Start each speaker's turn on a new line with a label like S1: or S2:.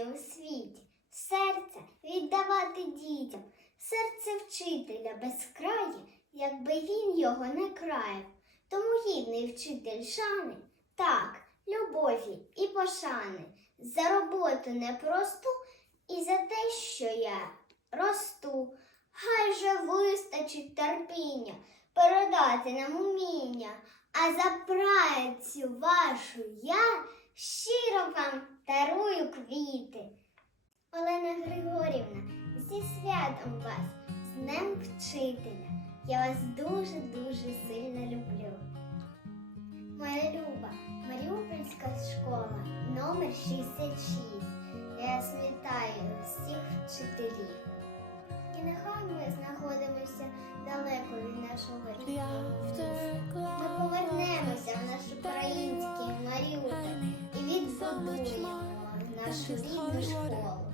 S1: щастя у світі, серце віддавати дітям, серце вчителя безкрає, якби він його не краяв. Тому гідний вчитель шани, так, любові і пошани, за роботу непросту і за те, що я росту. Хай же вистачить терпіння передати нам уміння, а за працю вашу я вам дарую квіти. Олена Григорівна, зі святом вас, з Днем Вчителя. Я вас дуже-дуже сильно люблю. Моя люба, Маріупольська школа, номер 66. Я вас вітаю всіх вчителів. І нехай ми знаходимося далеко від нашого рідного. Ми повернемося в наш український Маріуполь і відбудуємо 是他说的